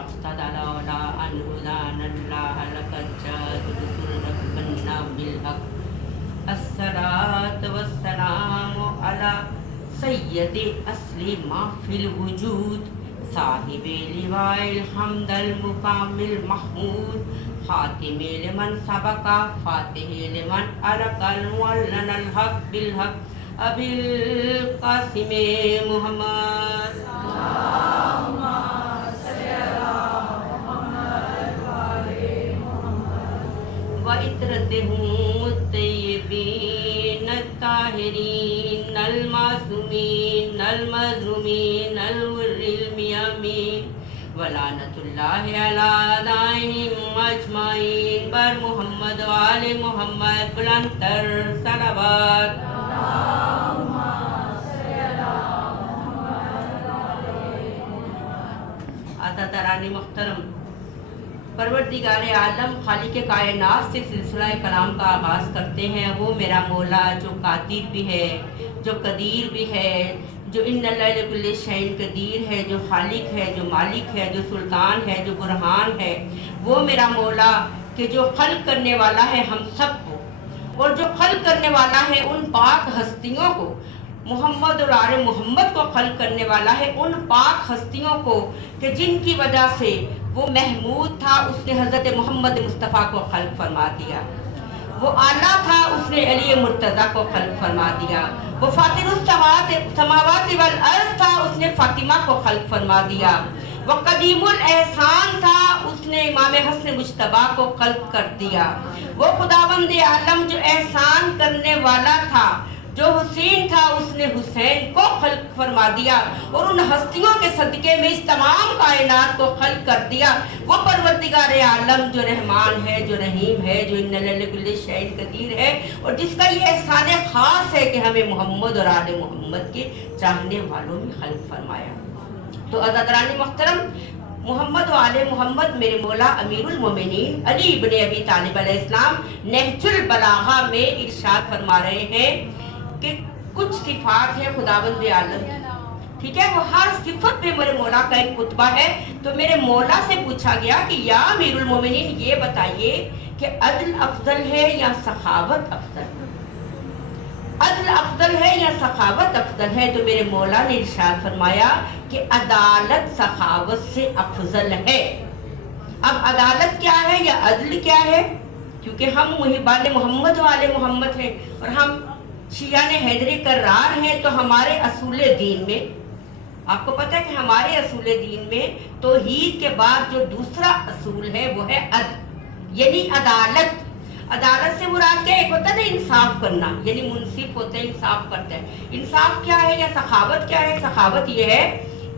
اقتدى لولا أن هدانا الله لقد جاءت رسلنا بالحق الصلاة والسلام على سید اصل ما فی الوجود صاحب لواء الحمد المقام المحمود خاتم لمن سبق فاتح لمن علق المعلن الحق بالحق ابی القاسم محمد وعطرتهم الطیبین الطاہرین المعصومین المظلومین الغر الميامین ولعنت اللہ علی اعدائہم اجمعین بر محمد و آل محمد بلندتر صلوات عزیزان محترم، پروردگار عالم خالق کائنات سے سلسلہ کلام کا آغاز کرتے ہیں۔ وہ میرا مولا جو قادر بھی ہے، جو قدیر بھی ہے، جو ان اللہ لکل شیء قدیر ہے، جو خالق ہے، جو مالک ہے، جو سلطان ہے، جو برہان ہے۔ وہ میرا مولا کہ جو خلق کرنے والا ہے ہم سب کو، اور جو خلق کرنے والا ہے ان پاک ہستیوں کو، محمد اور آل محمد کو خلق کرنے والا ہے ان پاک ہستیوں کو کہ جن کی وجہ سے وہ محمود تھا، اس نے حضرت محمد مصطفیٰ کو خلق فرما دیا۔ وہ اعلیٰ تھا، اس نے علی مرتضیٰ کو خلق فرما دیا۔ وہ فاطر السماوات والارض تھا، اس نے فاطمہ کو خلق فرما دیا۔ وہ قدیم الاحسان تھا، اس نے امام حسن مجتبیٰ کو خلق کر دیا۔ وہ خداوند عالم جو احسان کرنے والا تھا، جو حسین تھا، اس نے حسین کو خلق فرما دیا اور ان ہستیوں کے صدقے میں اس تمام کائنات کو خلق کر دیا۔ وہ پروردگار عالم جو رحمان ہے، جو رحیم ہے، جو ان اللہ لکل شیء قدیر ہے، اور جس کا یہ احسان خاص ہے کہ ہمیں محمد اور آل محمد کے چاہنے والوں میں خلق فرمایا۔ تو عزیزان محترم، محمد و آل محمد میرے مولا امیر المومنین علی ابن ابی طالب علیہ السلام نہج البلاغہ میں ارشاد فرما رہے ہیں کہ کچھ صفات ہیں خداوند عالم کی، ٹھیک ہے؟ وہ ہر صفت پہ میرے مولا کا ایک خطبہ ہے۔ تو میرے مولا سے پوچھا گیا کہ یا امیر المومنین یہ بتائیے کہ عدل افضل ہے یا سخاوت افضل ہے؟ عدل افضل ہے یا سخاوت افضل ہے؟ تو میرے مولا نے ارشاد فرمایا کہ عدالت سخاوت سے افضل ہے۔ اب عدالت کیا ہے یا عدل کیا ہے؟ کیونکہ ہم محبان محمد و آل محمد ہیں اور ہم شیعہ حیدر کرار ہیں، تو ہمارے اصول دین میں آپ کو پتہ ہے کہ ہمارے اصول دین میں توحید کے بعد جو دوسرا اصول ہے وہ ہے عدل، یعنی عدالت۔ عدالت سے مراد کیا؟ ایک ہوتا ہے نا انصاف کرنا، یعنی منصف ہوتے ہیں، انصاف کرتے ہیں۔ انصاف کیا ہے یا سخاوت کیا ہے؟ سخاوت یہ ہے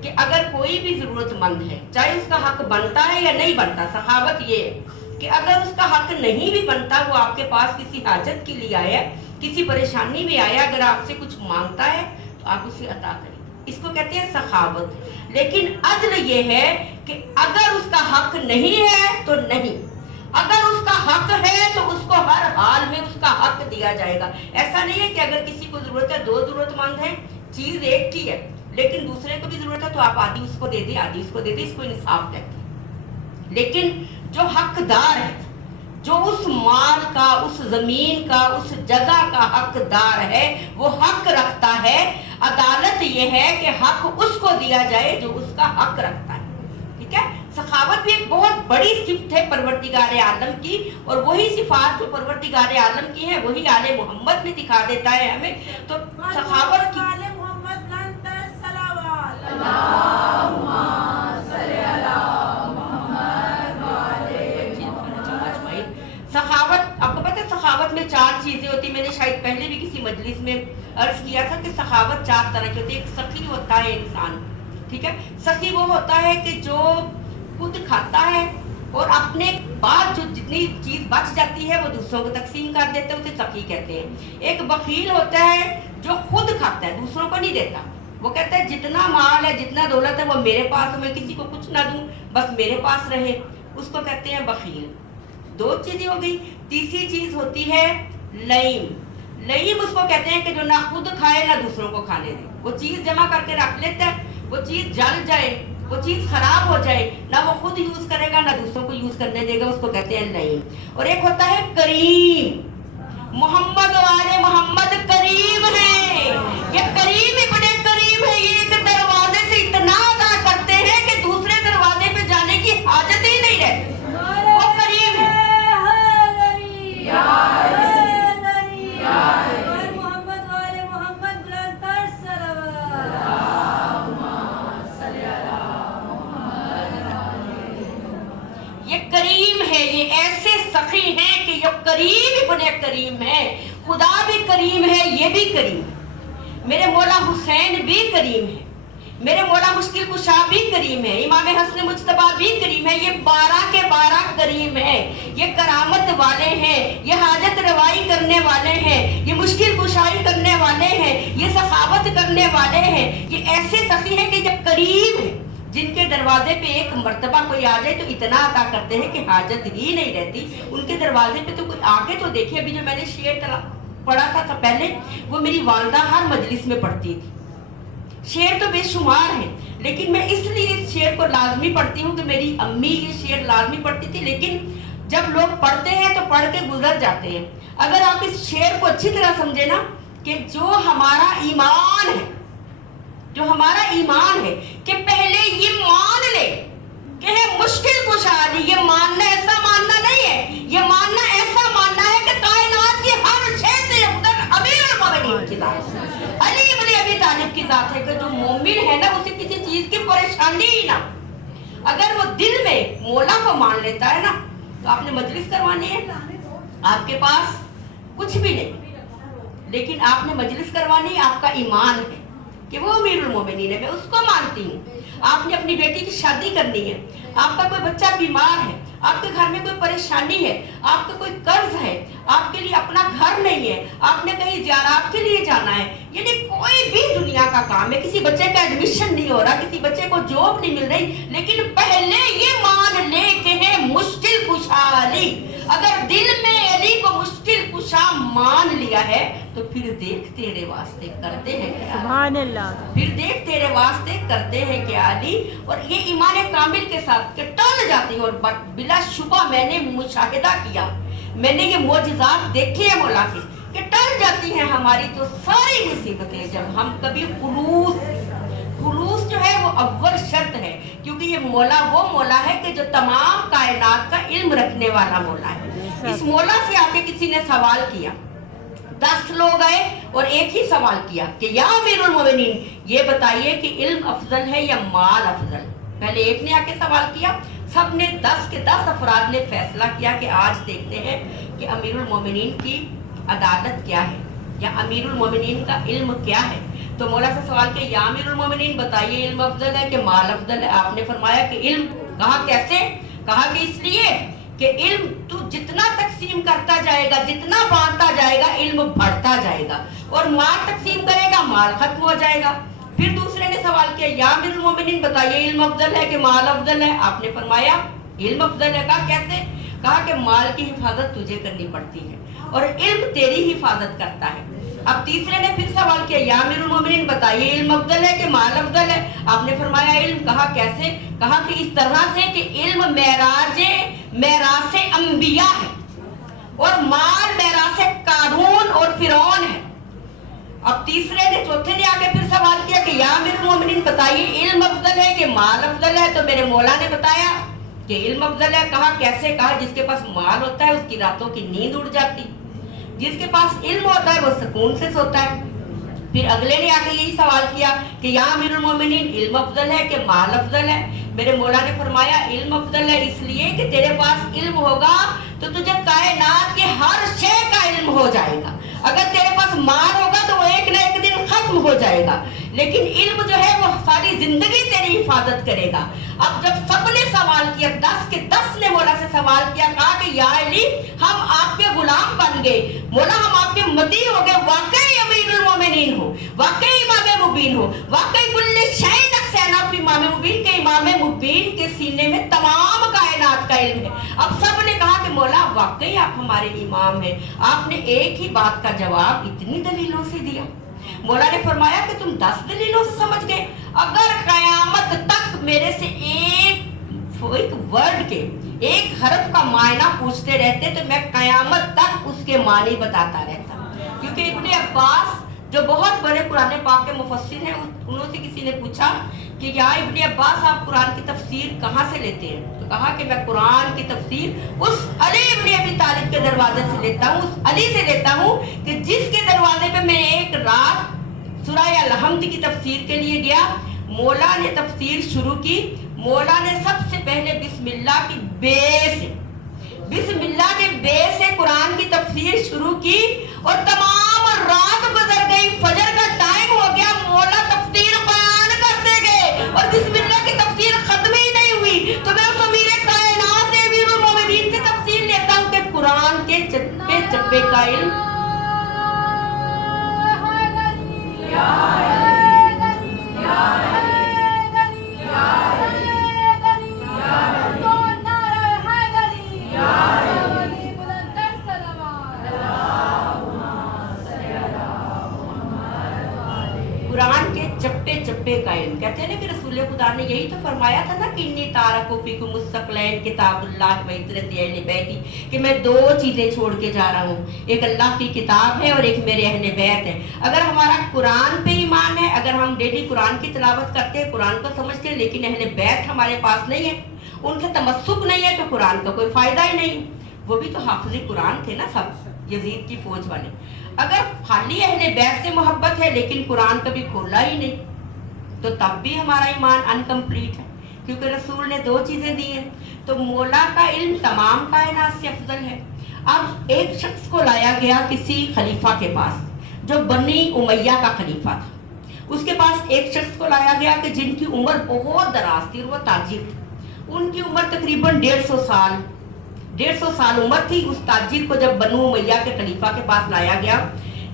کہ اگر کوئی بھی ضرورت مند ہے، چاہے اس کا حق بنتا ہے یا نہیں بنتا، سخاوت یہ ہے کہ اگر اس کا حق نہیں بھی بنتا، وہ آپ کے پاس کسی حاجت کے لیے آیا ہے، کسی پریشانی میں آیا، اگر آپ سے کچھ مانگتا ہے تو آپ اسے عطا کریں، اس کو کہتے ہیں سخاوت۔ لیکن عدل یہ ہے کہ اگر اس کا حق نہیں ہے تو نہیں، اگر اس کا حق ہے تو اس کو ہر حال میں اس کا حق دیا جائے گا۔ ایسا نہیں ہے کہ اگر کسی کو ضرورت ہے، دو ضرورت مند ہیں، چیز ایک کی ہے لیکن دوسرے کو بھی ضرورت ہے تو آپ آدھی اس کو دے دیں، آدھی اس کو دے دیں، اس کو انصاف کہتے ہیں۔ لیکن جو حقدار ہے، جو اس مال کا، اس زمین کا، اس جگہ کا حقدار ہے، وہ حق رکھتا ہے، عدالت یہ ہے کہ حق اس کو دیا جائے جو اس کا حق رکھتا ہے، ٹھیک ہے؟ سخاوت بھی ایک بہت بڑی صفت ہے پروردگار عالم کی، اور وہی صفات جو پروردگار عالم کی ہیں وہی آل محمد میں دکھا دیتا ہے ہمیں۔ تو سخاوت کی سخاوت، آپ کو پتہ ہے سخاوت میں چار چیزیں ہوتی ہیں۔ میں نے شاید پہلے بھی کسی مجلس میں عرض کیا تھا کہ سخاوت چار طرح کی ہوتی ہے۔ ایک سخی ہوتا ہے انسان، ٹھیک ہے؟ سخی وہ ہوتا ہے کہ جو خود کھاتا ہے اور اپنے بعد جو جتنی چیز بچ جاتی ہے وہ دوسروں کو تقسیم کر دیتے ہیں، اسے سخی کہتے ہیں۔ ایک بخیل ہوتا ہے جو خود کھاتا ہے، دوسروں کو نہیں دیتا، وہ کہتا ہے جتنا مال ہے، جتنا دولت ہے وہ میرے پاس ہے، میں کسی کو کچھ نہ دوں، بس میرے پاس رہے، اس کو کہتے ہیں بخیل۔ دو چیزیں ہو گئی۔ تیسری چیز ہوتی ہے لئیم۔ لئیم اس کو کہتے ہیں کہ جو نہ خود کھائے نہ دوسروں کو کھانے دے، وہ چیز جمع کر کے رکھ لیتا ہے، وہ چیز جل جائے वो चीज खराब हो जाए, ना वो खुद यूज करेगा ना दूसरों को यूज करने देगा, उसको कहते हैं नहीं। और एक होता है करीम, मोहम्मद वाले मोहम्मद करीम है, ये करीम इब्ने करीम है, ये एक दरवाजे से इतना अदा करते हैं कि दूसरे दरवाजे पे जाने की हाजत ही नहीं रहती, वो करीम है। ये करीम है, ये ऐसे सखी हैं कि ये करीम इब्ने करीम है। खुदा भी करीम है, ये भी करीम है। मेरे मौला हुसैन भी करीम है, मेरे मौला मुश्किल कुशा भी करीम है, इमाम हसन मुज्तबा भी करीम है। ये 12 के 12 करीम है, ये करामत वाले हैं, ये हाजत रवाई करने वाले हैं, ये मुश्किल कुशाई करने वाले हैं, ये सखावत करने वाले हैं। ये ऐसे सखी हैं कि जब करीम है, जिनके दरवाजे पे एक मर्तबा कोई आ जाए तो इतना अता करते हैं कि हाजत ही नहीं रहती। उनके दरवाजे पे तो कोई आके तो देखे। अभी जो मैंने शेर पढ़ा था पहले, वो मेरी वालदा हर मजलिस में पढ़ती थी। शेर तो बेशुमार है, लेकिन मैं इसलिए इस शेर को लाजमी पढ़ती हूँ कि मेरी अम्मी ये शेर लाजमी पढ़ती थी। लेकिन जब लोग पढ़ते हैं तो पढ़ के गुजर जाते हैं। अगर आप इस शेर को अच्छी तरह समझे ना, कि जो हमारा ईमान है, जो हमारा ईमान है, कि पहले ये मान ले कि है मुश्किल कुशाली। ये मानना ऐसा मानना नहीं है, ये मानना ऐसा मानना है कि कायनात की हर शय से अफजल अमीरुल मोमिनीन की जात अली इब्ने अबी तालिब की जात है। कि जो मोमिन है ना, उसे किसी चीज की परेशानी ही ना। अगर वो दिल में मौला को मान लेता है ना, तो आपने मजलिस करवानी है, आपके पास कुछ भी नहीं, लेकिन आपने मजलिस करवानी है, आपका ईमान है कि वो अमीरुल मोमिनीन है, मैं उसको मानती हूँ। आपने अपनी बेटी की शादी करनी है, आपका कोई बच्चा बीमार है, आपके घर में कोई परेशानी है, आपका कोई कर्ज है, आपके लिए अपना घर नहीं है, आपने कहीं ज़ियारत के लिए जाना है, यानी कोई भी दुनिया का काम है, किसी बच्चे का एडमिशन नहीं हो रहा, किसी बच्चे को जॉब नहीं मिल रही, लेकिन पहले ये मान ले कि है मुश्किल कुशा अली। अगर दिल में अली को मुश्किल कुशा मान लिया है, तो फिर देख तेरे वास्ते करते हैं क्या, सुभान अल्लाह, फिर देख तेरे वास्ते करते हैं क्या अली। और ये ईमान कामिल के साथ के टल जाती है। और बिला शुबा मैंने मुशाहिदा किया, मैंने ये मोजज़ात देखे हैं मौला के, कि टल जाती हैं हमारी तो सारी मुसीबतें जब हम कभी खुलूस जो है वो अव्वल शर्त है। क्योंकि ये मौला वो मौला है कि जो तमाम कायनात का इल्म रखने वाला मौला है। इस मौला से आके किसी ने सवाल किया, 10 लोग आए और एक ही सवाल किया कि या अमीरुल मोमिनीन, ये बताइए कि इल्म अफजल है या माल अफजल। पहले एक ने आके सवाल किया, सबने 10 के 10 अफराद ने फैसला किया कि आज देखते हैं कि अमीरुल मोमिनीन की अदालत क्या है, या अमीरुल मोमिनीन का इल्म क्या है। तो मौला से सवाल किया, या अमीरुल मोमिनीन बताइए इल्म अफजल है कि माल अफजल है। आपने फरमाया कि इल्म। कहा कैसे? कहा कि इसलिए कि इल्म तू जितना तकसीम करता जाएगा, जितना बांटता जाएगा, इल्म बढ़ता जाएगा, और माल तकसीम करेगा, माल खत्म हो जाएगा। फिर दूसरे ने सवाल किया, या अमीरुल मोमिनीन बताइए इल्म अफजल है कि माल अफजल है। आपने फरमाया इल्म अफजल है। कहा कैसे? कहा कि माल की हिफाजत तुझे करनी पड़ती है और इल्म तेरी हिफाजत करता है। अब तीसरे ने फिर सवाल किया, या अमीरुल मोमिनीन बताइए इल्म अफजल है कि माल अफजल है। आपने फरमाया इल्म। कहा कैसे? कहा कि इस तरह से कि इल्म मेरासे अंबिया है और माल मेरासे कारून और फिरौन है। अब तीसरे ने चौथे ने आके फिर सवाल किया कि या अमीरुल मोमिनीन बताइए इल्म अफजल है कि माल अफजल है। तो मेरे मौला ने बताया कि इल्म अफजल है। कहा कैसे? कहा जिसके पास माल होता है उसकी रातों की नींद उड़ जाती, जिसके पास इल्म होता है वो सुकून से सोता है। फिर अगले ने आके यही सवाल किया कि या अमीरुल मोमिनीन इल्म अफजल है कि माल अफजल है। मेरे मौला ने फरमाया इल्म अफजल है इसलिए कि तेरे पास इल्म होगा तो तुझे कायनात के हर शय का इल्म हो जाएगा। अगर तेरे पास माल होगा तो वो एक न एक दिन खत्म हो जाएगा, लेकिन इल्म जो है वो सारी जिंदगी तेरी हिफाजत करेगा। अब जब सबने सवाल किया, 10 के 10 ने मौला से सवाल किया, कहा कि या अली हम आपके गुलाम बन गए, मौला हम आपके मती हो गए, वाकई अमीरुल मोमिनीन हो, वाकई इमाम मुबीन हो, वाकई कुल्ले शै नक्सैना फी इमाम मुबीन के इमाम मुबीन के सीने में तमाम कायनात का इल्म है। अब सब ने कहा कि मौला वाकई आप हमारे इमाम हैं। आपने एक ही बात का जवाब इतनी दलीलों से दिया। मौला ने फरमाया कि तुम 10 दलीलों से समझ गए, अगर कयामत तक मेरे से एक वर्ड के एक हरफ का मायना पूछते रहते तो मैं कयामत तक उसके मानी बताता रहता। क्योंकि इब्ने अब्बास जो बहुत बड़े कुरान पाक के मुफस्सिर हैं, उन्होंने किसी ने पूछा कि या इब्ने अब्बास आप कुरान की तफसीर कहाँ से लेते हैं? तो कहा कि मैं कुरान की तफसीर उस अली इब्ने अबी तालिब के दरवाजे से लेता हूँ, उस अली से लेता हूँ कि जिसके दरवाजे पे मैं एक रात सूरह अल-हम्द की तफसीर के लिए गया। मौला ने तफसीर शुरू की, मौला ने सबसे पहले बिस्मिल्लाह की बे से, बिस्मिल्लाह के बे से कुरान की तफसीर शुरू की और तमाम रात गुजर गई, फजर का टाइम हो गया, मौला तफसीर बयान करते गए और बिस्मिल्लाह की तफसीर खत्म ही नहीं हुई। तो मैं उस अमीर कायनात अमीरुल मोमिनीन की तफसीर लेता हूँ कि कुरान के चप्पे चप्पे का इल्म कुरान के चप्पे चप्पे का इल्म। कहते हैं ना कि रसूल खुदा ने यही तो फरमाया था ना कि इन्नी तारकु फीकुम मुस्तक़लैन किताबुल्लाह व इतरती अहले बैती, कि मैं दो चीजें छोड़ के जा रहा हूँ, एक अल्लाह की किताब है और एक मेरे अहले बैत है। अगर हमारा कुरान पे ईमान है, अगर हम डेली कुरान की तिलावत करते हैं, कुरान को समझते हैं, लेकिन अहले बैत हमारे पास नहीं है, उनसे तमस्सुक नहीं है, तो कुरान का कोई फायदा ही नहीं। वो भी तो हाफिज़ कुरान थे ना सब, यजीद की फौज वाले। अगर खाली अहले बैत से मोहब्बत है लेकिन कुरान कभी खोला ही नहीं, तो तब भी हमारा ईमान अनकम्प्लीट है, क्योंकि रसूल ने दो चीजें दी हैं। तो मौला का इल्म तमाम कायनात से अफजल है। अब एक शख्स को लाया गया किसी खलीफा के पास जो बनी उमैया का खलीफा था। उसके पास एक शख्स को लाया गया कि जिनकी उम्र बहुत दराज थी, वो ताजिर थे। उनकी उम्र तकरीबन 150 साल उम्र थी। उस ताजिर को जब बनु उमैया के खलीफा के पास लाया गया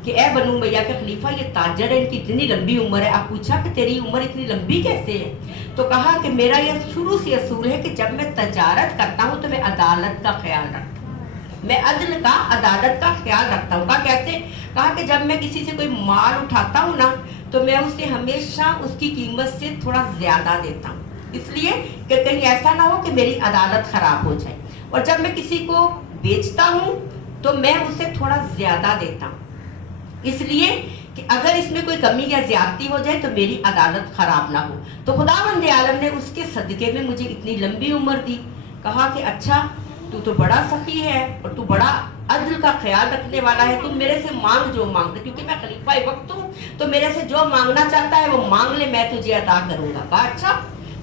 कि ए बनु उमैया के खलीफा, ये ताजर है, इनकी इतनी लंबी उम्र है। आप पूछा कि तेरी उम्र इतनी लंबी कैसे है? तो कहा कि मेरा यह शुरू से असूल है कि जब मैं तजारत करता हूँ तो मैं अदालत का ख्याल रखता हूँ, मैं अदल का अदालत का ख्याल रखता हूँ। कहा कैसे? कहा कि जब मैं किसी से कोई माल उठाता हूँ ना, तो मैं उसे हमेशा उसकी कीमत से थोड़ा ज्यादा देता हूँ, इसलिए कि कहीं ऐसा ना हो कि मेरी अदालत खराब हो जाए। और जब मैं किसी को बेचता हूँ तो मैं उसे थोड़ा ज्यादा देता हूँ, इसलिए कि अगर इसमें कोई कमी या ज्यादती हो जाए तो मेरी अदालत खराब ना हो। तो खुदावंद आलम ने उसके सदके में मुझे इतनी लंबी उम्र दी। कहा कि अच्छा, तू तो बड़ा सखी है और तू बड़ा अदल का ख्याल रखने वाला है, तुम मेरे से मांग जो मांगते, क्योंकि मैं खलीफा वक्त हूँ, तो मेरे से जो मांगना चाहता है वो मांग ले, मैं तुझे अदा करूंगा। कहा अच्छा,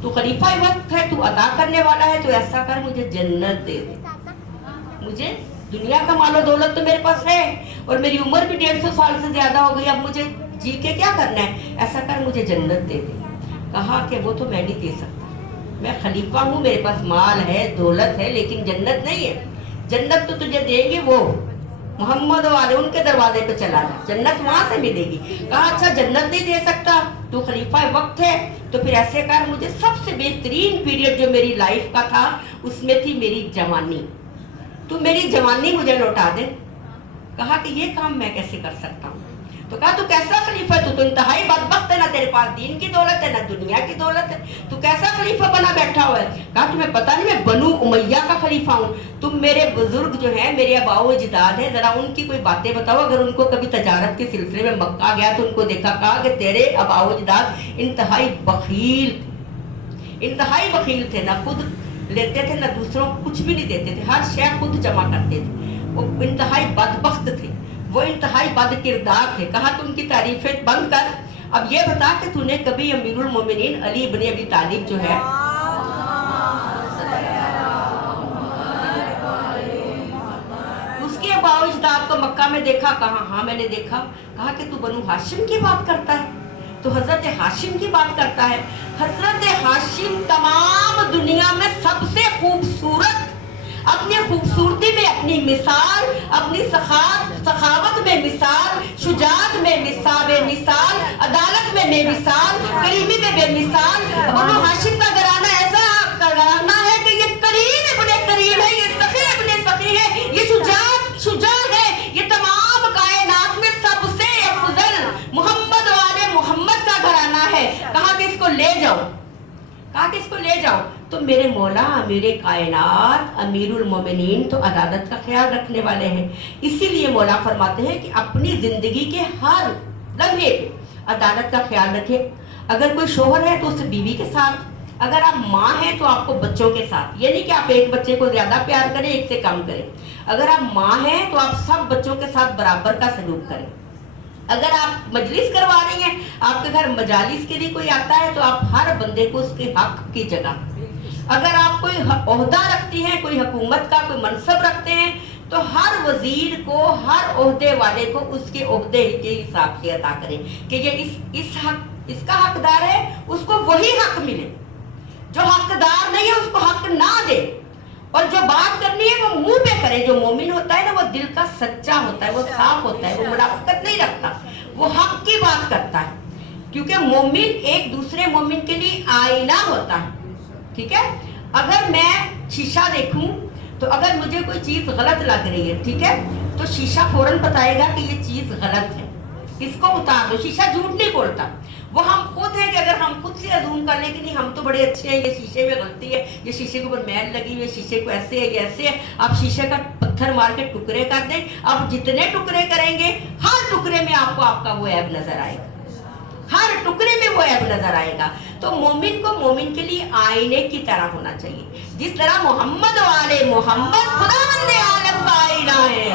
तू खलीफा वक्त है, तू अदा करने वाला है, तो ऐसा कर, मुझे जन्नत दे दे। मुझे दुनिया का मालो दौलत तो मेरे पास है और मेरी उम्र भी 150 साल से ज्यादा हो गई, अब मुझे जी के क्या करना है? ऐसा कर, मुझे जन्नत दे दे। कहा कि वो तो मैं नहीं दे सकता, मैं खलीफा हूँ, मेरे पास माल है, दौलत है, लेकिन जन्नत नहीं है। जन्नत तो तुझे देंगे वो मोहम्मद वाले, उनके दरवाजे पे चला जा, जन्नत वहां से मिलेगी। कहा अच्छा, जन्नत नहीं दे सकता, तू खलीफा वक्त है, तो फिर ऐसे कर, मुझे सबसे बेहतरीन पीरियड जो मेरी लाइफ का था उसमें थी मेरी जवानी, तू मेरी जवानी मुझे लौटा दे। कहा कि ये काम मैं कैसे कर सकता हूँ? तो कहा तू कैसा खलीफा है? तू तो इंतहाई बदबख्त है, ना तेरे पास दीन की दौलत है ना दुनिया की दौलत है, तू कैसा खलीफा बना बैठा हुआ है? कहा तुम्हें पता नहीं मैं बनु उमैया का खलीफा हूँ, तुम मेरे बुजुर्ग जो है, मेरे अबाओ अजदाद है, जरा उनकी कोई बातें बताओ। अगर उनको कभी तजारत के सिलसिले में मक्का गया तो उनको देखा, कहा कि तेरे अबाओ अजदाद इंतहाई बखील थे, ना खुद लेते थे ना दूसरों को कुछ भी नहीं देते थे, हर शय खुद जमा करते थे, वो इंतहाई बदबख्त थे, वो इंतहाई बद किरदार थे। कहा तू उनकी तारीफें बंद कर, अब ये बता कि तूने कभी अमीरुल मोमिनीन अली इब्ने अबी तालिब जो है उसके अबाओ अजदाद को मक्का में देखा? कहा हाँ मैंने देखा। कहा कि तू बनु हाशिम की बात करता है, तो हजरत हाशिम की बात करता है। हजरत हाशिम तमाम दुनिया में सबसे खूबसूरत, अपनी खूबसूरती में अपनी मिसाल, अपनी सखावत में मिसाल, शुजात में बेमिसाल, अदालत में बेमिसाल, करीमी में बेमिसाल। बनु हाशिम का घराना ऐसा घराना है कि ये करीम इब्ने करीम है, ये सखी इब्ने सखी है, ये शुजा है, ये तमाम कायनात में सबसे अफजल मोहम्मद मेरे मौला अमीर कायनात अमीरुल मोमिनीन तो अदालत का ख्याल रखने वाले हैं। इसीलिए मौला फरमाते हैं कि अपनी जिंदगी के हर लम्हे पे अदालत का ख्याल रखें। अगर कोई शोहर है तो उस बीवी के साथ, अगर आप माँ हैं तो आपको बच्चों के साथ, ये नहीं कि आप एक बच्चे को ज्यादा प्यार करें एक से कम करें। अगर आप माँ हैं तो आप सब बच्चों के साथ बराबर का सलूक करें। अगर आप मजलिस करवा रही हैं, आपके घर मजालिस के लिए कोई आता है तो आप हर बंदे को उसके हक की जगह, अगर आप कोई ओहदा रखती हैं, कोई हुकूमत का कोई मनसब रखते हैं तो हर वजीर को, हर ओहदे वाले को उसके ओहदे के हिसाब से अदा करें कि ये इसका हकदार है, उसको वही हक मिले। जो हकदार नहीं है उसको हक ना दे। और जो बात करनी है वो मुंह पे करे। जो मोमिन होता है ना वो दिल का सच्चा होता है, वो साफ होता है, वो मुनाफिकत नहीं रखता, वो हक की बात करता है। क्योंकि मोमिन एक दूसरे मोमिन के लिए आईना होता है। ठीक है, अगर मैं शीशा देखूं तो अगर मुझे कोई चीज गलत लग रही है, ठीक है, तो शीशा फौरन बताएगा कि ये चीज गलत है, इसको उतार दो। शीशा झूठ नहीं बोलता। वो हम खुद है कि अगर हम खुद से अजूम कर लें कि नहीं हम तो बड़े अच्छे हैं, ये शीशे में गलती है, ये शीशे के ऊपर मैल लगी हुई है, शीशे को ऐसे है, ये ऐसे है, आप शीशे का पत्थर मार के टुकड़े कर दें। आप जितने टुकड़े करेंगे हर टुकड़े में आपको आपका वो ऐब नजर आएगा, हर टुकड़े में वो ऐब नजर आएगा। तो मोमिन को मोमिन के लिए आईने की तरह होना चाहिए। जिस तरह मोहम्मद वाले मोहम्मद खुदावंद आलम का आईना है,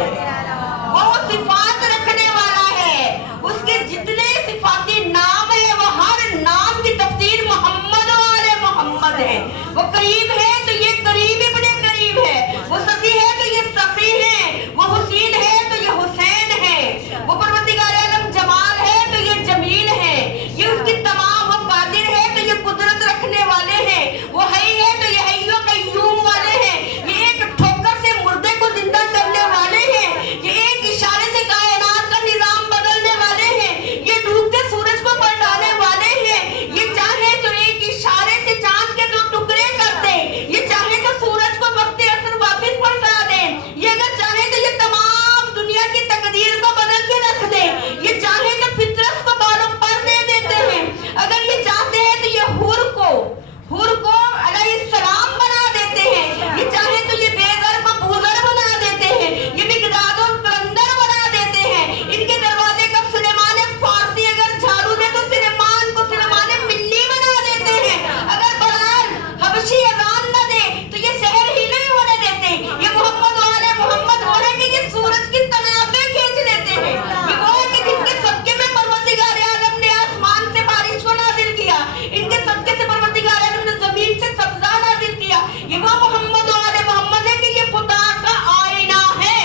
वो सिफात रखने वाला है, उसके जितने सिफाती नाम है वो हर नाम की तफसीर मोहम्मद वाले मोहम्मद है। वो करीब है तो ये करीब इब्ने करीब है, वो सखी है तो ये सखी है, वो हुसैन है तो ये हुसैन है, वो परवरदिगार आलम जमाल है तो ये जमील है, ये उसकी तमाम, वो कादिर है तो ये कुदरत रखने वाले हैं, वो हई है तो ये हय्यो कय्यूम वाले हैं, ये एक ठोकर से मुर्दे को जिंदा करने वाले हैं, ये एक इशारे से कायनात का निजाम बदलने वाले हैं, ये डूबते सूरज को पलटाने वाले हैं, ये चाहे तो एक इशारे से चांद के दो टुकड़े कर दे, ये चाहे तो सूरज को वक्ते असर वापस पलटा दे, ये अगर चाहे तो ये तमाम दुनिया की तकदीर को बदल के रख दे, ये चाहे तो फितरत को बालों पर दे देते हैं, अगर ये चाहते हैं तो ये हुर को अलैहिस्सलाम बना देते हैं, ये चाहे तो ये बेगर को बूजर बना देते हैं, ये मिकदाद और कलंदर बना देते हैं, इनके दरवाजे का सुलेमान फारसी अगर झाड़ू दे तो सुलेमान को सुलेमान मिन्नी बना देते हैं, अगर बलाल हबशी अजान न दे तो ये शहर ही नहीं होने देते, ये मोहम्मद वाले मोहम्मद हो रहे कि ये सूरज की तनाबे खींच लेते हैं, ये वो है कि जिनके सदके में परवरदिगार आलम ने आसमान से बारिश को नाजिल किया, इनके सदके से परवरदिगार आलम ने जमीन से सब्जा नाजिल किया, ये वो मोहम्मद वाले मोहम्मद है कि ये खुदा का आईना है,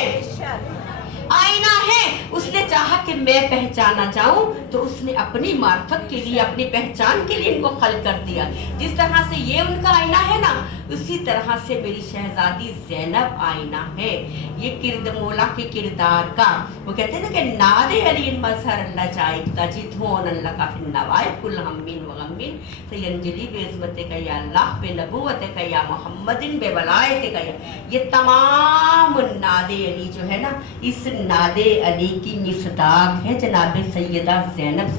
आईना है। उसने चाहा कि मैं पहचाना जाऊं तो उसने अपनी मार्फत के लिए, अपनी पहचान के लिए इनको खल कर दिया। जिस तरह से ये उनका आईना है ना, उसी तरह से मेरी शहजादी ज़ैनब आईना है। ये किरद मौला के किरदार का, वो कहते हैं ना कि नादे अली मजहर अल्लाह जायद ताजिद होन अल्लाह का फिन नवाइब कुल हम्मिन व गम्मिन सयंजली बेइज्जत का या अल्लाह बे नबुवत का या मोहम्मदिन बे वलायत का। ये तमाम नादे अली जो है ना, इस नादे अली की मिसदाक है जनाब सैयदा ज़ैनब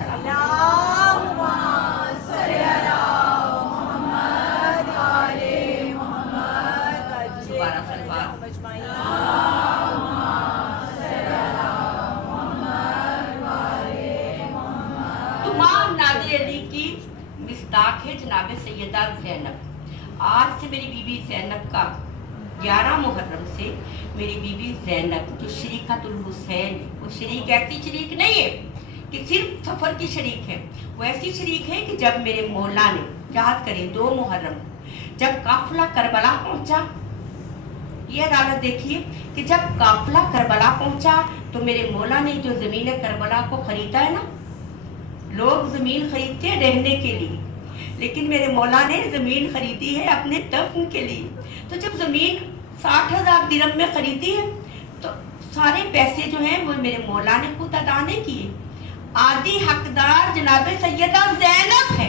मिसदाक है जनाब सैयदा ज़ैनब। आज से मेरी बीबी ज़ैनब का 11 मुहर्रम से मेरी बीबी ज़ैनब जो शरीकतुल हुसैन, वो शरीक ऐसी शरीक नहीं है कि सिर्फ सफ़र की शरीक है, वो ऐसी शरीक है कि जब मेरे मौला ने, याद करें 2 मुहर्रम, जब काफिला करबला पहुंचा, ये अदालत देखिए कि जब काफिला करबला पहुंचा तो मेरे मौला ने जो ज़मीन करबला को खरीदा है ना, लोग ज़मीन खरीदते हैं रहने के लिए, लेकिन मेरे मौला ने ज़मीन खरीदी है अपने दफन के लिए। तो जब ज़मीन 60,000 दिरहम में खरीदी है तो सारे पैसे जो हैं वो मेरे मौला ने खुद अदा नहीं किए। आदि हकदार जनाब सैयदा ज़ैनब है।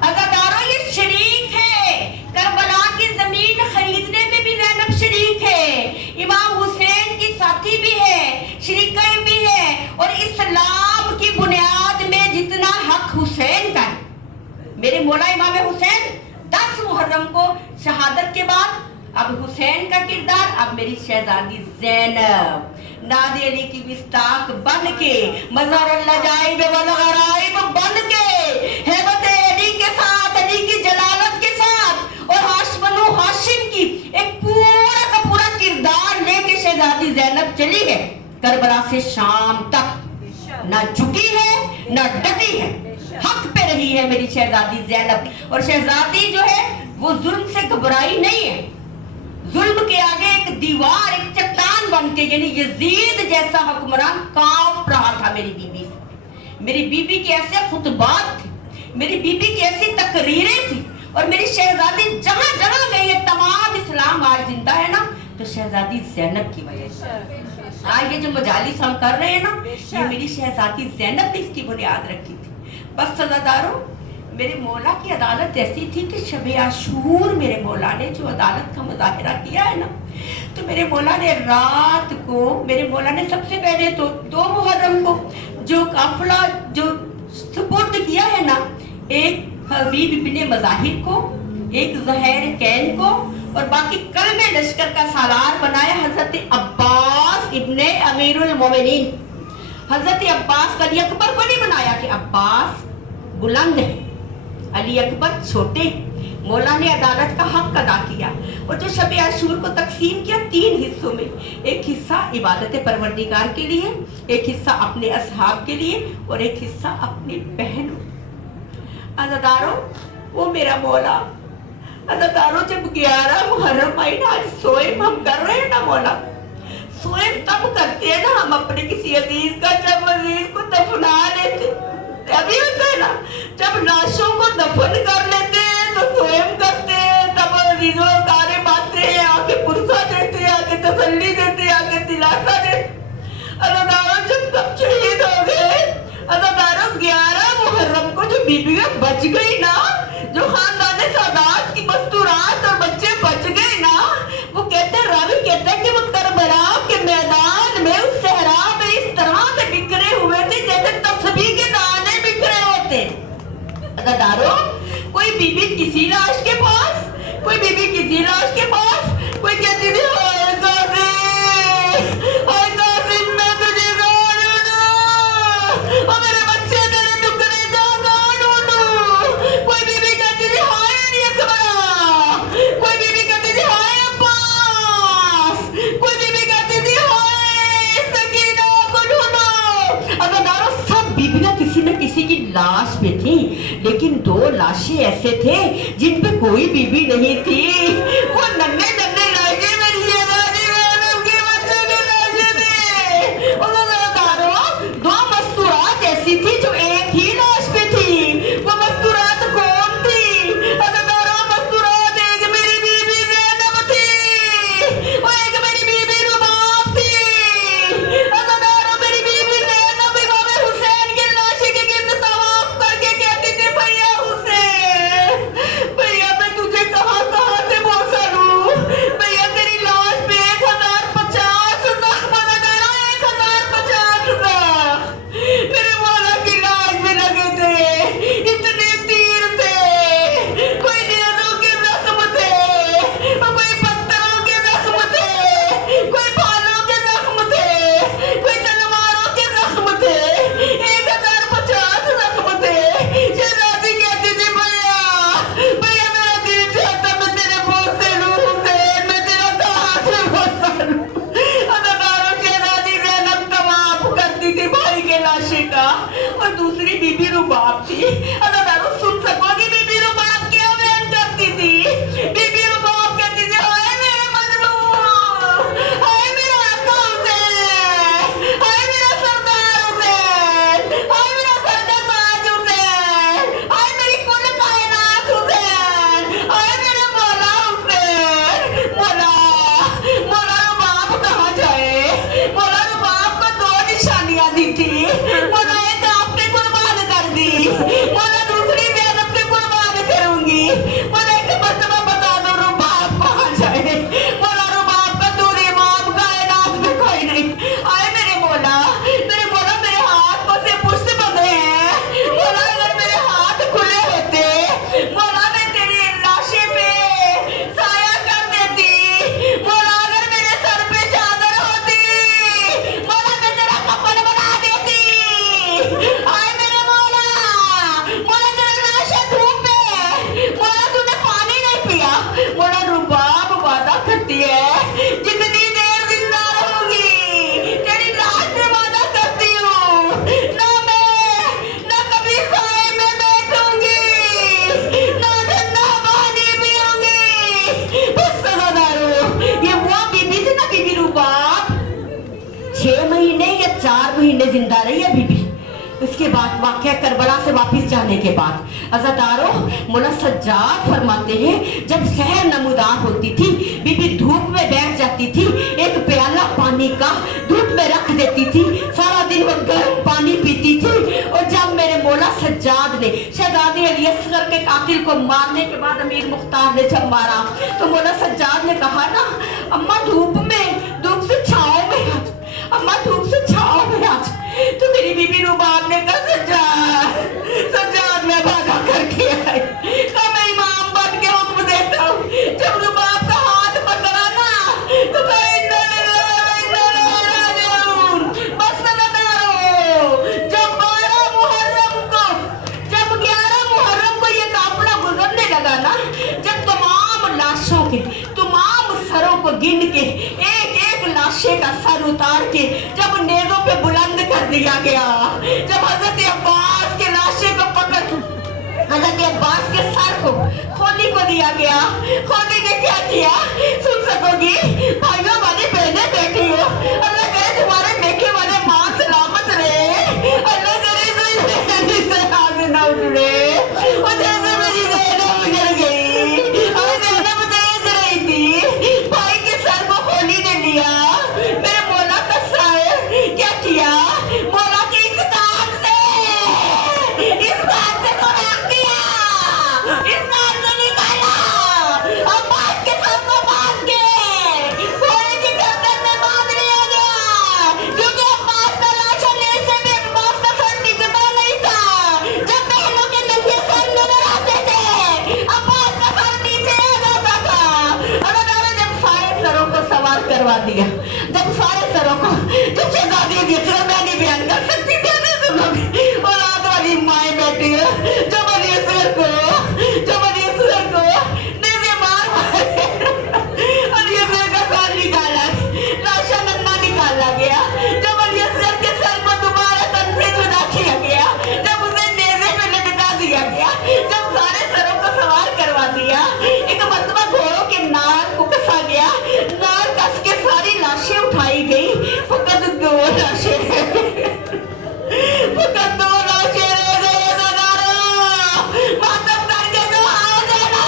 अज़ादारों ये शरीक है, करबला की ज़मीन खरीदने में भी ज़ैनब शरीक है, इमाम हुसैन की साथी भी है, शरीकाइन भी है, और इस्लाम की बुनियाद में जितना हक हुसैन का है, मेरे मौला इमाम हुसैन 10 मुहर्रम को शहादत के बाद अब हुसैन का किरदार, अब मेरी शहजादी ज़ैनब नादे अली की मिस्ताक बन के, मज़ार अल-अजाइब वल गराइब बन के, हैबत अली के साथ, अली की जलालत के साथ और बनु हाशिम की एक पूरा का पूरा किरदार लेके शहजादी ज़ैनब चली है करबला से शाम तक। ना झुकी है ना डटी है, हक पे रही है मेरी शहजादी ज़ैनब। और शहजादी जो है वो जुल्म से घबराई नहीं है, जुल्म के आगे एक दीवार, एक चट्टान बन के, यानी यजीद जैसा हुक्मरान कांप रहा था मेरी बीबी से। मेरी बीबी के ऐसे खुतबात थे, मेरी बीबी की ऐसी तकरीरें थी, और मेरी शहजादी जहां जहां गई है, तमाम इस्लाम आज जिंदा है ना तो शहजादी ज़ैनब की वजह से। आज ये जो मजालिस हम कर रहे हैं ना, ये मेरी शहजादी ज़ैनब ने इसकी बुनियाद रखी थी। बस सज़ादारों, मेरे मौला की अदालत ऐसी थी कि शब आशूर मेरे मौला ने जो अदालत का मुजाहिरा किया है ना, तो मेरे मौला ने रात को, मेरे मौला ने सबसे पहले तो 2 मुहर्रम को जो काफिला जो सुपुर्द किया है ना, एक हबीब इब्ने मज़ाहिर को, एक ज़ुहैर कैन को, और बाकी कल्बे लश्कर का सालार बनाया हजरत अब्बास इब्ने अमीरुल मोमिनीन। हजरत अब्बास अली अकबर को नहीं बनाया कि अब्बास बुलंद है, अली अकबर छोटे। मौला ने अदालत का हक अदा किया, और जो शब आशूर को तकसीम किया 3 हिस्सों में, एक हिस्सा इबादत परवरदिगार के लिए, एक हिस्सा अपने असहाब के लिए, और एक हिस्सा अपनी बहनों। अज़ादारों, वो मेरा मौला, अज़ादारों, जब 11 मुहर्रम महीना आज सोएम हम कर रहे हैं ना मौला, सोएम तब करते हैं ना हम अपने किसी अजीज का, जब अजीज को दफना लेते, अभी होता है ना, जब लाशों को दफन कर लेते हैं तो सोएम करते हैं, तब अजीजों कारे बातें हैं, आके पुरसा देते हैं, आके तसल्ली देते हैं, आके दिलासा देते। अज़ादारों, जब सब शहीद हो गए, अज़ादारों 11 मुहर्रम को जो बीबियां बच गई ना, जो खानदान सादात की मस्तूरात और बच्चे बच गए ना, वो कहते, रावी कहते हैं कि वो करबला के मैदान में, उस सहरा में इस तरह से बिखरे हुए थे जैसे तस्बीह के दाने बिखरे होते। अज़ादारों, कोई बीबी किसी लाश के पास, कोई बीबी किसी लाश के पास, कोई कहती थी हाय कासिम, मैं तुझे कहाँ ढूंढूं, और मेरे बच्चे तेरे टुकड़े कहाँ ढूंढूं। कोई बीबी कहती थी हाय अली अकबर, कोई बीबी कहती थी हाय अब्बास, कोई बीबी कहती थी हाय सकीना को ढूंढो। अज़ादारों, सब बीबियां किसी न किसी की लाश पे थी, लेकिन 2 लाशें ऐसे थे जिन पे कोई बीबी नहीं थी। वो नन्हे नन्हे लाशें मेरी शहजादी ज़ैनब के बच्चों की लाशें थे। और अज़ादारों, 2 मस्तूरात ऐसी थी जो एक ही लाश पे थी। वो मस्तूरात कौन थी? अज़ादारों, मस्तूरात एक मेरी बीबी ज़ैनब थी और एक मेरी बीबी रुबाब थी। अज़ादारों, मेरी बीबी ज़ैनब इमाम हुसैन की लाश के गिर्द तवाफ करके कहती थी, भैया हुसैन, भैया मैं तुझे कहाँ कहाँ से बहुत महीने जिंदा रही है बीबी। इसके बाद वाक़या करबला से वापस जाने के बाद अज़ादारों, मौला सज्जाद फरमाते हैं, जब शहर नमूदार होती थी, बीबी धूप में बैठ जाती थी, एक प्याला पानी का धूप में रख देती थी, सारा दिन वो गर्म पानी पीती थी। और जब मेरे मौला सज्जाद ने शहजादी अली असगर के कातिल को मारने के बाद अमीर मुख्तार ने जब मारा, तो मौला सज्जाद ने कहा ना, अम्मा धूप से छाँव में आज, अम्मा धूप से छाँव में आज। तो मेरी बीबी रुबाब ने कहा, सज्जाद मैं भागा करके आई, कहा मैं इमाम बन के हुक्म देता हूँ। जब रुबाब का हाथ पकड़ा ना, तो कहा बस जब 11 मुहर्रम को ये काफिला गुजरने लगा ना, जब तमाम लाशों के तमाम सरों को गिन के एक एक लाशे का सर उतार के जब नेज़ों पे बुलंद कर दिया गया, जब हजरत अब्बास के लाशे को पकड़ हजरत अब्बास के सर को खोली को दिया गया, खोली ने क्या किया सुन सकोगी? भाइयों वाली बहनें बैठी हो, अल्लाह करे तुम्हारे मेके वाले माँ सलामत रहे, अल्लाह करे सलाम ना उड़े। और जैसे मेरी ज़ैनब गुजर गई, और ज़ैनब तेज रही थी, भाई के सर को खोली ने लिया, मेरे मौला का सर क्या किया, मौला की इस दांत से सुराख दिया, इस दांत से निकाला, अब्बास के सर को बांध के घोड़े की गर्दन में बांध लिया गया, क्योंकि अब्बास का लाशा लेने से भी अब्बास का सर टिकता नहीं था। जब बहनों के नंगे सर नजर आते थे, अब्बास का सर नीचे आ जाता था। अल्लाह ने जब सारे सरों को सवार करवा दिया, जब सारे सरों को, जब शहजादी जितना मैं नहीं बयान कर सकती थी, औलाद वाली माए बैठी है, जब अली असगर को नेज़े मार अली असगर का सर निकाला, लाशा नन्ना निकाला गया, जब अली असगर के सर को दोबारा तन से जुदा किया गया, जब उसे नेज़े में लटका दिया गया, जब सारे सरों को सवार करवा दिया, एक मरतबा घोड़ों के नाक को कसा गया, नाक कस के सारी लाशें उठाई गई, फकत 2 लाशें रह गए। मातम करके तो आओ देना,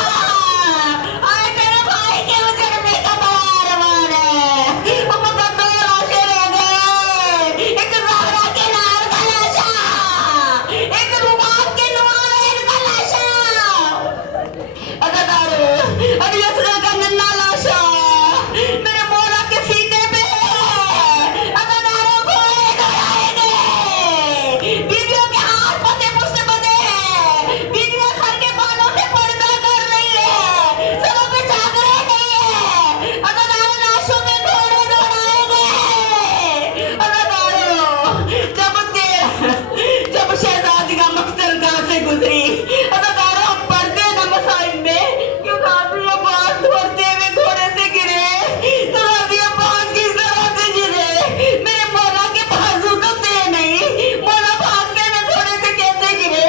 आए तेरे भाई के उजड़ने का बड़ा अरमान है। फकत 2 लाशें रह गए, एक ज़हरा के लाल का लाशा, एक रुबाब के नुमारैन का लाशा, अली असगर का नन्ना लाशा मेरे मौला के सीने पे है। अज़ादारों को दौड़ाएंगे, बीवियों के हाथ पते पुष्ट बंधे हैं, बीवियां सर के बालों से पर्दा कर रही है, सरों पे चादरें नहीं है, अज़ादारों लाशों में घोड़े दौड़ाएंगे। अज़ादारों जब शहजादी का मकसद गांव से गुजरी, अज़ादारों पर्दे न मसाइब में क्यों काफी अब्बास दौड़ते हुए घोड़े से गिरे, तो अभी अब्बास किस तरह से गिरे, मेरे मौला के बाजू तो थे नहीं, मौला भाग के मैं घोड़े से कैसे गिरे।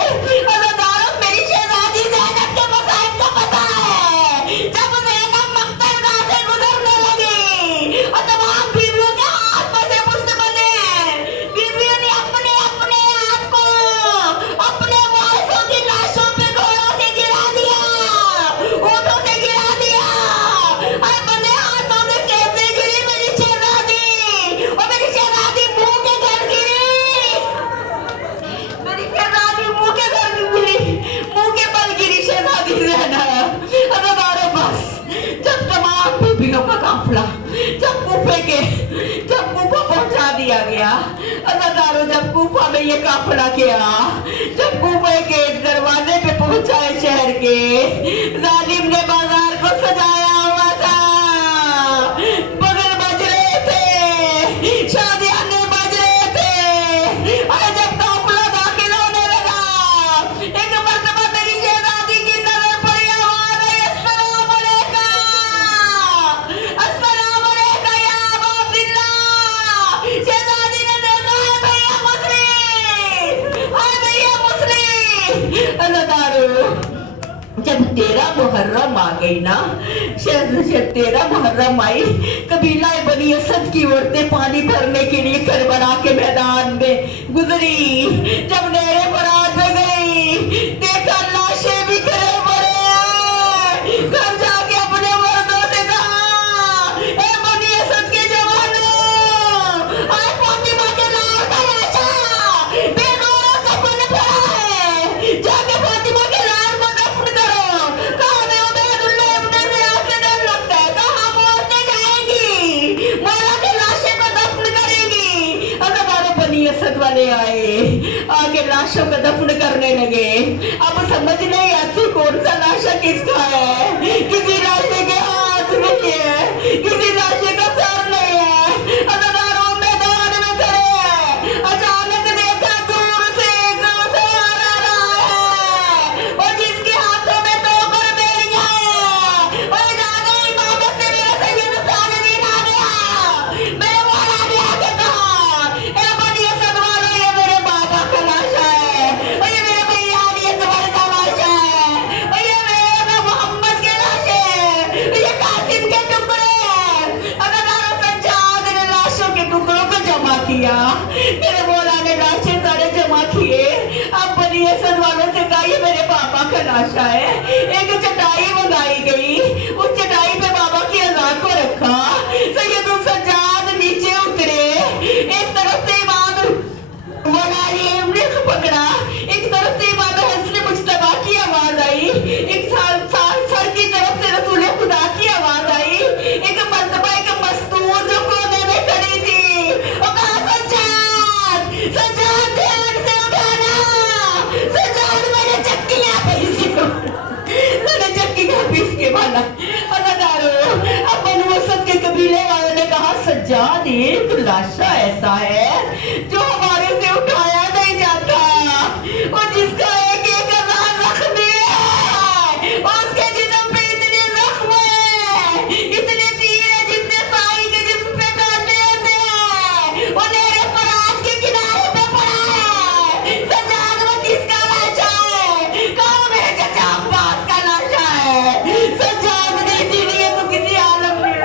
अज़ादारों मेरी शहजादी ज़ैनब के मसाइब का पता है, जब ज़ैनब मकतल गाह से गुजरने लगी और तमाम बीवियों के हाथ पर से पुष्ट बने, बीवियों ने अपने अपने हाथ को अपने वारिसों की लाशों पे घोड़ों से गिरा दिया, ऊँटों से गिरा दिया। अरे बंदे हाथों में कैसे गिरी मेरी शहजादी, और मेरी शहजादी मुंह के घर गिरी, मेरी शहजादी मुंह के घर गिरी, मुंह के बल गिरी शहजादी ज़ैनब। अज़ादारों बस जब तमाम बीवियों का काफिला जब कूफा पहुंचा दिया गया, अज़ादारों जब कूफा में ये काफिला गया, जब कूफे के दरवाजे पे पहुंचा है शहर के, जालिम ने बाजार को सजाया हुआ था, बगल बज रहे थे, शादियाने बज रहे थे। अरे जब काफिला दाखिल होने लगा, एक मर्तबा मेरी शहजादी की नजर पड़ी, आवाज आई, अस्सलाम अलैका, अस्सलाम अलैका या अबा अब्दुल्लाह। शहजादी ने देखा है भैया मुस्लिम, हाय भैया मुस्लिम। अज़ादारों जब 13 मुहर्रम आ गई ना, तेरा मुहर्रम आई, कबीला बनी असद की औरतें पानी भरने के लिए करबला के मैदान में गुजरी। जब नेरे बरात में गई, देखा लाशें बिखरे पड़े हैं। घर जाके अपने मर्दों से कहा, ए बनी असद के जवानों, आज फातिमा के लाल का लाशा बेगौरा कफन पड़ा है, जाके फातिमा के लाल को दफन करो। कहा मैं उबैदुल्लाह इब्न ज़ियाद से डर लगता है, कहा मौतें जाएंगी, मौला की लाशें को दफन करेंगी। अज़ादारों बनी असद वाले आए, आगे लाशों को दफन करने लगे। अब समझ नहीं आती कौन सा लाशा किसका है। किसी लाशे के हाथ नहीं है, किसी लाशे का सर नहीं है। अज़ादारों मैदान में खड़े हैं, अचानक देखा दूर से एक सवार आ रहा है और जिसके हाथों में दो बेड़ियां हैं। और जाने इमामत से मेरा सैयद सालिमीन आ गया। मेरे मौला ने आके कहा, ए बनी असद वालों, ये मेरे बाबा का लाशा है, और ये मेरे भैया अली अकबर का लाशा है, और ये मेरे मोहम्मद के लाशे हैं, और ये कासिम के टुकड़े हैं। अज़ादारों सज्जाद ने लाशों के टुकड़ों को जमा किया। मेरे मौला ने लाशें सारे जमा किए। अब बनी असद वालों से कहा, ये मेरे पापा का लाशा है। एक चटाई मंगाई गई, उस चटाई पे बाबा की अज़ा को रखा। सैयद सज्जाद नीचे उतरे, एक तरफ से इमाम मौला ने पकड़ा, एक तरफ से इमाम हसन मुज्तबा की आवाज आई, एक सर की तरफ से रसूल खुदा की आवाज आई, एक मर्तबा एक मस्तूर जो कोने में खड़ी थी, और कहा, सज्जाद, सज्जाद ध्यान से उठाना, सज्जाद मैंने चक्कियां पीसी, मैंने चक्कियां पीस के माना। अज़ादारों, अब बनु असद के कबीले वालों ने कहा, सज्जाद एक लाशा ऐसा है जो हमारे से उठाया नहीं जाता, और जिसका एक एक अज़ान जख्मी है, और उसके जिस्म पे इतने जख्म हैं, इतने तीर हैं जितने साई के जिस्म पे कांटे होते हैं, और मेरे फराज के किनारे पे पड़ा है। सज्जाद वो किसका लाशा है? कहा मेरे चचा अब्बास का लाशा है। सज्जाद ने इसीलिए तो किसी आलम में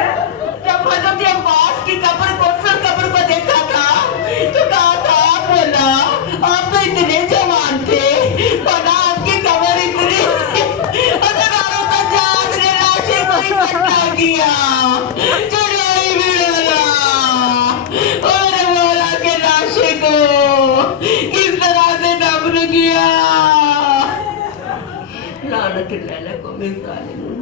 जब हज़रत अब्बास की कब्र को देखा था तो कहा था, बोला आप तो इतने जवान थे, बना आपकी कब्र इतनी। अज़ादारों सज्जाद ने लाशें को इकट्ठा किया, चढ़ाई में डाला, और मौला के लाशे को किस तरह से दफन किया। लानतुल्लाह अलैकुम।